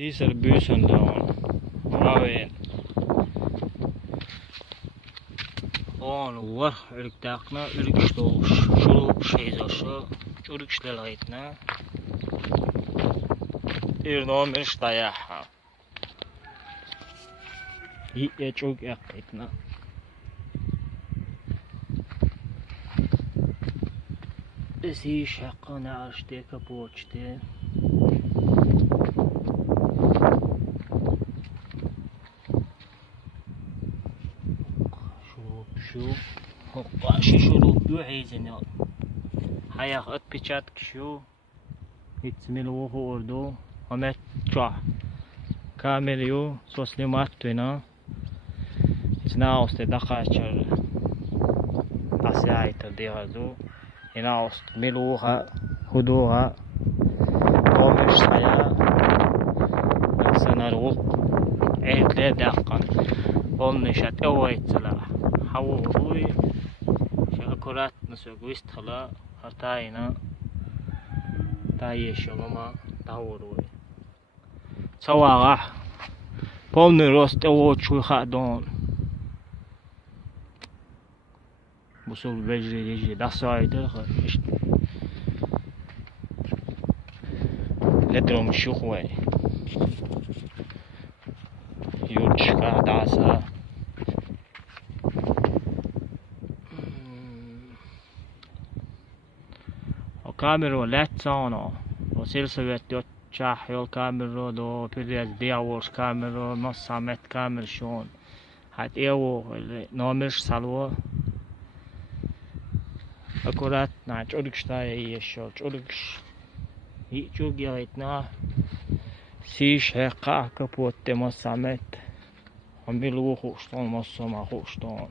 Siser büyüsün de onu. Raven. On var. Ürükdakna ürüküş doğuş. Şulu şey zaşı. Ürüküşler ayetne. İrnom irştaya. İyi çok yakayetne. Esi şakkana arşte kapoçte. Şu başı şurup yuhizini hayak atpiçat şu itmil vuhu ordu hamet çah kamil yu soslimat tuyna içna uste daqaçar tasayta dihazu ina ust miluha huduha qomish saya sanar wuq etle daqan olnishat awaytla حوروي شاكورات نسويست خلا هرتاينا تايش ماما تاوروي سواغا بولني روست او شوي خادون بوصل بجري يجي داسايد خش لدرم شوخوي يوتش كاداسا Kamero lättsano och silsavet jag yol kamero då pirias diavors kamero massamet kamershon hat evo nomers salvo akurat na çocukstaya yeshol çoluks hi çok yaitna siş heqa kapotte massamet amilu hoşton massama hoşton